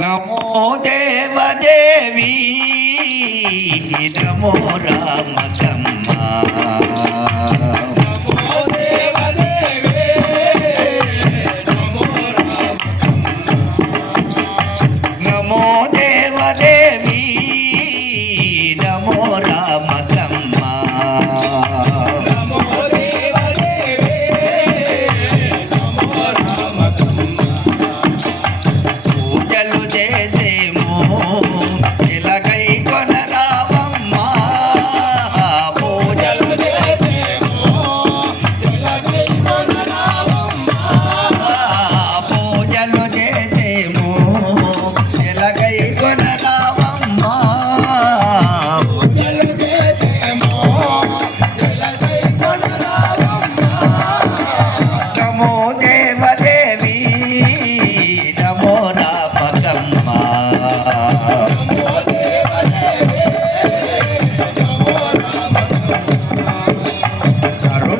నమో దేవదేవి నమో రామచమ్మ నమో దేవదేవి నమో రామచమ్మ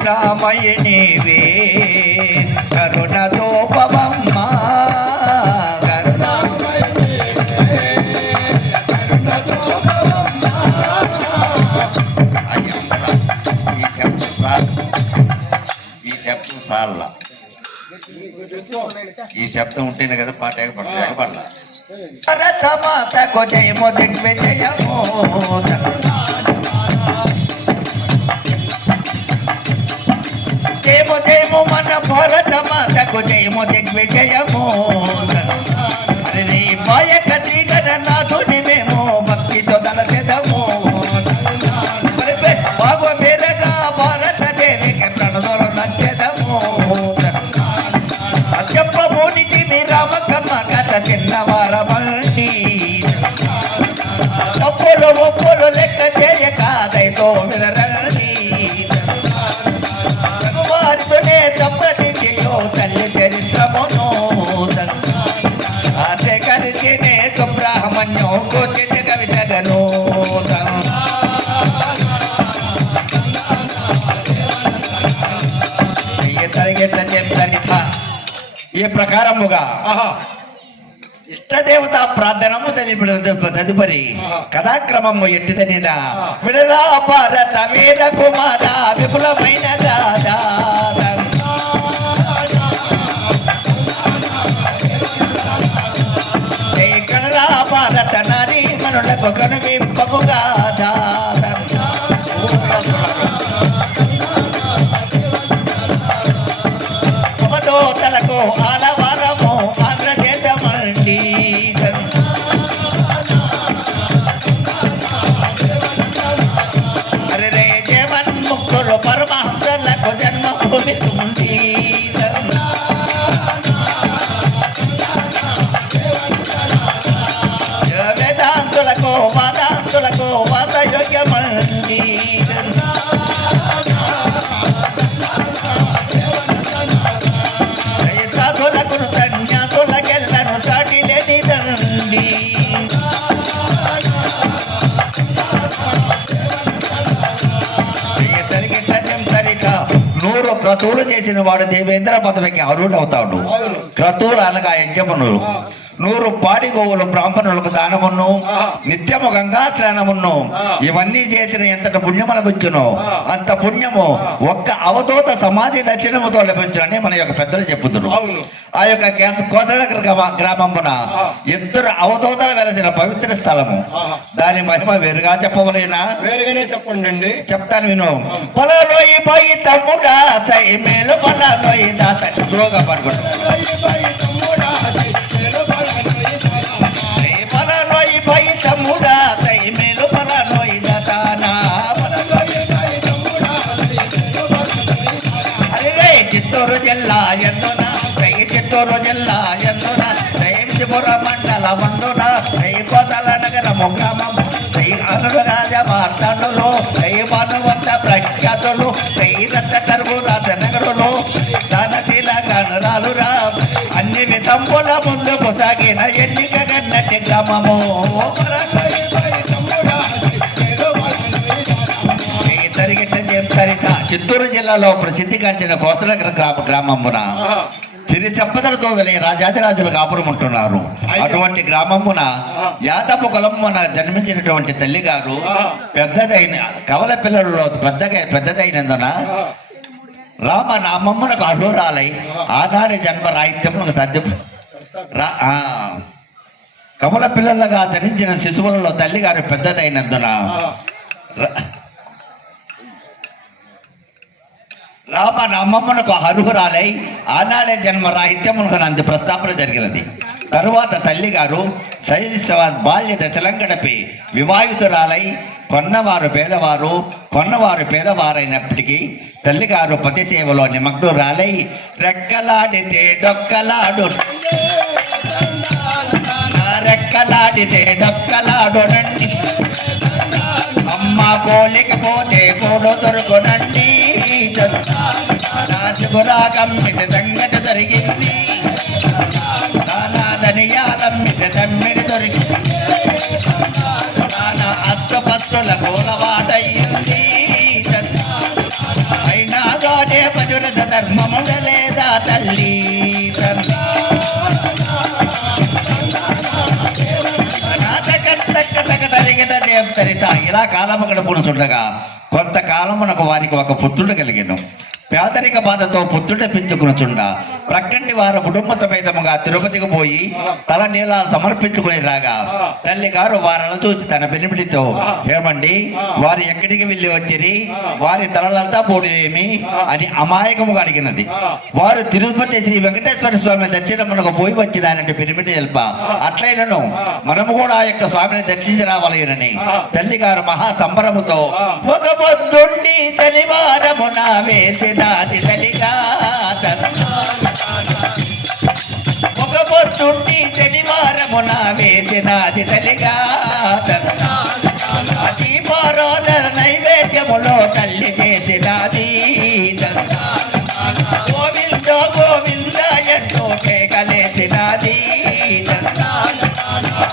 కరుణామయినివే కరుణ దోపవమ్మ ఈ శబ్దం ఉంటేనే కదా పాట ఎగపడలా భరతమాతకు జయము దిగ్విజయము జయము జయము మన భరతమాతకు జయము దిగ్విజయము మాయక శ్రీగణనాథుని మేము భక్తితో తలచెదము బాగు మీరగా భారతదేవికి ప్రణదోలు నచ్చెదము చెప్పబోనికి మీ రామకమ్మ కథ చిన్నవారమండి తప్పులు ఒప్పులు లెక్క చేయక దయతో వినరండి వారితోనే తప్పదియో తల్లి చరిత్రమును ఆశ కలిసినే సుబ్రహ్మణ్యం కోచిత కవితగను తరగెట్ల చెప్తారిత ఈ ప్రకారముగా ఇష్టదేవత ప్రార్థనము తదుపరి కథాక్రమము ఎట్టిదనిన విడరా భారత వేద కుమార విపులమైన రాధా కనరా భారత నారీ మనులకు కనువింపముగా అవధూతలకు ఆలవారము ఆంధ్రదేశమండి అరే జగన్ముక్తులు పరమహంసలకు జన్మభూమి ఉంది వేదాంతులకు వాదాంతులకు వాదయోగ్యమండి సాధులకు సన్యాసులకెల్లను సాటి లేనిదండి నూరు క్రతువులు చేసిన వాడు దేవేంద్ర పదవికి అర్హుడవుతాడు. క్రతువులు అనగా యజ్ఞమును, 100 పాడి గోవులు బ్రాహ్మణులకు దానమును, నిత్యము గంగా స్నానమును, ఇవన్నీ చేసిన ఎంతటి పుణ్యము లభించును అంత పుణ్యము ఒక్క అవధూత సమాధి దర్శనముతో లభించునని మన యొక్క పెద్దలు చెప్పుదురు. ఆ యొక్క కోసనగర గ్రామమున 2 అవధూతలు వెలసిన పవిత్ర స్థలము. దాని మహిమ వేరుగా చెప్పవలేనా? వేరుగానే చెప్పండి. చెప్తాను విను. పొలలోయి పోయి తమ్ముడా సై మేలు పొలలోయి దాత స్లోగా పడుకుంటా పొలలోయి పోయి తమ్ముడా సై మేలు పొలలోయి దాతానా అరే చిత్తూరు జిల్లా ఎందున సై చిత్తూరు జిల్లా ఎందున సై విజయపుర మండల మందున సై కోతల నగరము గ్రామము సై అనురాజ మార్తాండులో సై భానువంత ప్రఖ్యాతులు సై రత్న కరువు రాజనగరులో దానశీల గణరాలురా అన్ని విధంబుల ముందుకు సాగిన ఎన్నిక గన్నటి గ్రామము. చిత్తూరు జిల్లాలో ప్రసిద్ధిగాంచిన కోసనగర గ్రామమున సిరి సంపదలతో వెలిగే రాజాదిరాజులు కాపురం ఉంటున్నారు. అటువంటి గ్రామమున యాదవ కులమున జన్మించినటువంటి తల్లి గారు పెద్దదైన కవల పిల్లలలో పెద్దదైనందున రామ నామమ్మునకు అర్హురాలై ఆనాడి జన్మ రాహిత్యమునకు కమల పిల్లలుగా ధరించిన శిశువులలో తల్లిగారు పెద్దదైనందున రామ నామమ్మనకు అర్హురాలై ఆనాడే జన్మ రాహిత్యమునకు నంది ప్రస్తాపన జరిగినది. తరువాత తల్లిగారు శైశవ బాల్య దశలం గడిపి వివాహితురాలై కొన్నవారు పేదవారైనప్పటికీ తల్లిగారు పతి సేవలో నిమగ్నురాలై రెక్కలాడితే డొక్కలాడునండి అమ్మ కోలికపోతే కోడు దొరుకునండి రాగమ్మిటి సంగతి జరిగింది ధనియాలమ్మిటి తమ్మిడి దొరికింది అత్తపత్తుల కూలవాటయ్యింది అయినా గానే పజురత ధర్మముల లేదా తల్లి జరిగిన దేవతరిత ఇలా కాలము గడుపుచుండగా కొంతకాలమునకు వారికి ఒక పుత్రుడు కలిగెను. పేదరిక బాధతో పుత్రుడు పెంచుకునుచుండ ప్రక్కటి వారు కుటుంబ సమేతముగా తిరుపతికి పోయి తల నీలాలు సమర్పించుకుని రాగా తల్లి గారు వారిని చూసి తన పెనిమిటితో ఏమండి వారు ఎక్కడికి వెళ్ళి వచ్చిరి, వారి తలలంతా పోలేమి అని అమాయకముగా అడిగినది. వారు తిరుపతి శ్రీ వెంకటేశ్వర స్వామి దర్శనమునకు పోయి వచ్చినారంటే పెనిమిటి తెల్ప అట్లయినను మనము కూడా ఆ యొక్క స్వామిని దర్శించి రావాలని తల్లి గారు మహా సంబరముతో ఒక పొద్దుండి శనివారమున వేసిన ఒక పొద్దుండి శనివారమున వేసినాది తల్లిగా దీపారాధన నైవేద్యములో తల్లి చేసినది గోవింద గోవింద ఎంతో కేకలేసినది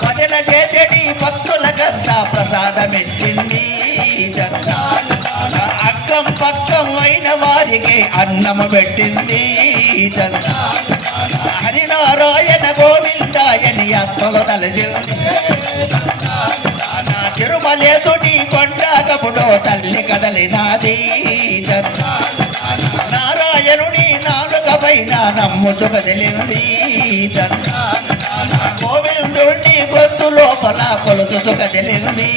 భజన చేసేటి భక్తులకంతా ప్రసాదమిచ్చింది అక్కం పక్కం అయిన వారికి అన్నము పెట్టింది హరినారాయణ గోవిందాయని అత్తలు తలచింది తిరుమలేసుడి కొండాకపుడో తల్లి కదలినాది నారాయణుని నాలుక పైన నమ్ముతు కదిలింది గోవిందుడిని గొంతు లోపల కొలుతు కదిలింది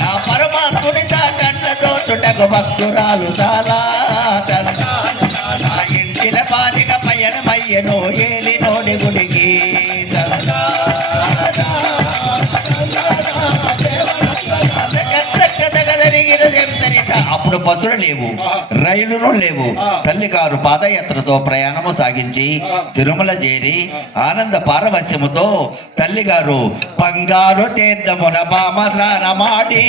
నా పరమాత్ముని కళ్ళతో చుటకు భక్తురాలు చాలా ఇంటిల బాలిక పయనమయ్యను ఏలినోడి గుడికి అప్పుడు బస్సులు లేవు, రైలును లేవు. తల్లిగారు పాదయాత్రతో ప్రయాణము సాగించి తిరుమల చేరి ఆనంద పారవస్యముతో తల్లిగారు బంగారు తీర్థమున బామస్నానమాడి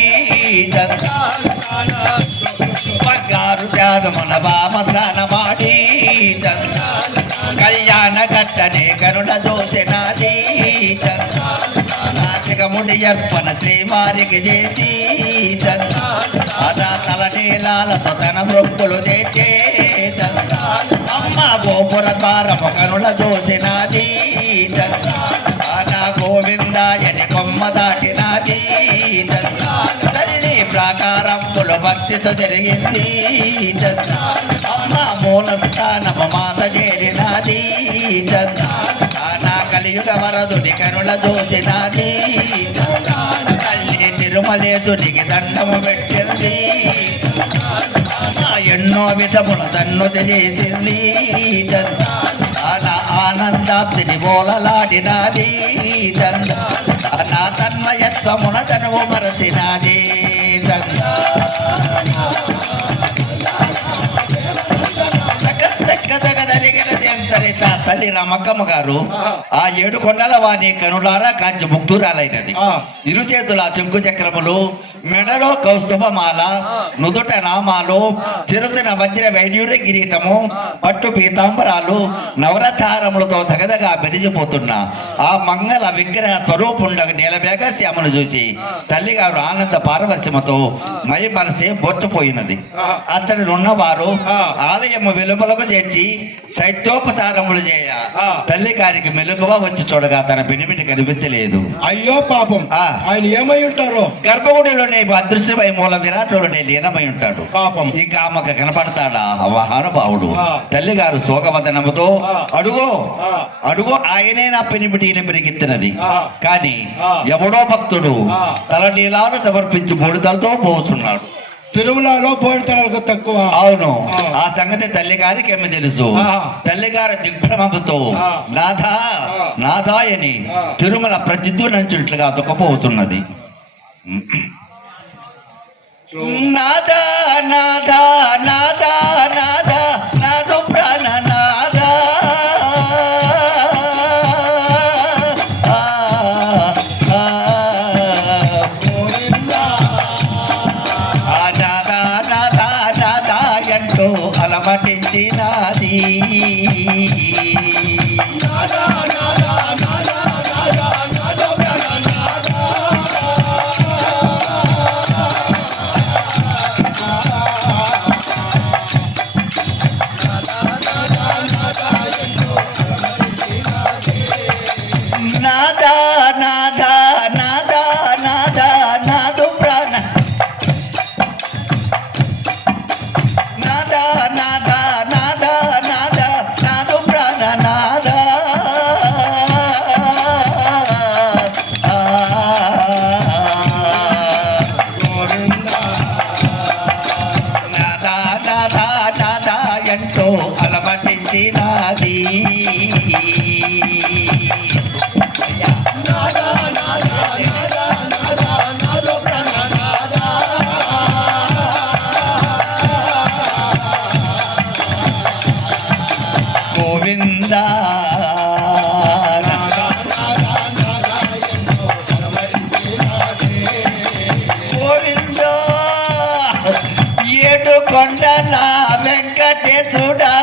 బంగారు తీర్థమున బామస్నానమాడి కళ్యాణ కట్టనే కరుణ దోసినది నాసికముడి అర్పణ శ్రీవారికి చేసి తల నీలాలతో తన మృక్కులు తెచ్చే అమ్మ గోపుర ద్వారము కరుణ దోసినది నా గోవిందాయని కొమ్మ దాటినది తల్లి ప్రాకారములు భక్తితో జరిగింది అమ్మ మూలస్థానము మాత చేరినది నా కలియుగ వరదుని కరుణ దోసినది తల్లి తిరుమలేదునికి దండము పెట్టింది ఎన్నో విధముల దన్నుత చేసింది ఆనందాప్తిని బోలలాడినది నా తన్మయత్వమున తనువు మరసినది తల్లి రమక్కమ్మ గారు ఆ 7 కొండల వాణి కనులారా కాంచి ముగ్ధురాలైనది. ఇరు చేతుల శంకు చక్రములు మెడలో కౌస్తుభమాల, నుదుట నామాలు, చిరుసిన వజ్ర వైడ్యూర కిరీటము, పట్టు పీతాంబరాలు, నవరత్నారములతో తగదగా మెరిసిపోతున్న ఆ మంగళ విగ్రహ స్వరూపుండగు నీలమేఘ శ్యామను చూసి తల్లిగారు ఆనంద పారవశ్యమతో మై మనసే బొట్టుపోయినది. అతడు ఉన్నవారు ఆలయము వెలుపలకు చేర్చి చైత్యోపచారములు చేయ తల్లి గారికి మెలుగువ వచ్చి చూడగా తన పెనిమిటి కనిపించలేదు. అయ్యో పాపం, ఆయన ఏమై ఉంటారో. గర్భగుడిలోనే అదృశ్యమై మూల విరాటులోనే లీనమై ఉంటాడు. పాపం ఇంకా ఆమెకు కనపడతాడా మహానుభావుడు. తల్లి గారు శోకవదనముతో అడుగో అడుగో ఆయనే నా పెనిమిటి పెరిగిస్తున్నది. కానీ ఎవడో భక్తుడు తలనీలాలు సమర్పించి బూడిదలతో పోతున్నాడు. తిరుమలలో బోడితలకు తక్కువ. అవును, ఆ సంగతి తల్లి గారికి ఏమి తెలుసు. తల్లి గారి దిగ్భ్రమముతో నాథా నాథాయని తిరుమల ప్రతిధ్వనించినట్లుగా దుఃఖపోతున్నది. నాథా నాథా నాథా నాథా నాథో ప్రాణ నాథా అలమటించినది. నాదా నాదా నాదా నాదా నాదో ప్రాణ నాదా నాదా నాదా నాదా నాదో ప్రాణ నాదా నాదా నాదా నాదా ఎంతో అలమటించినది. గోవింద గోవింద ఏడు కొండల వెంకటేశుడా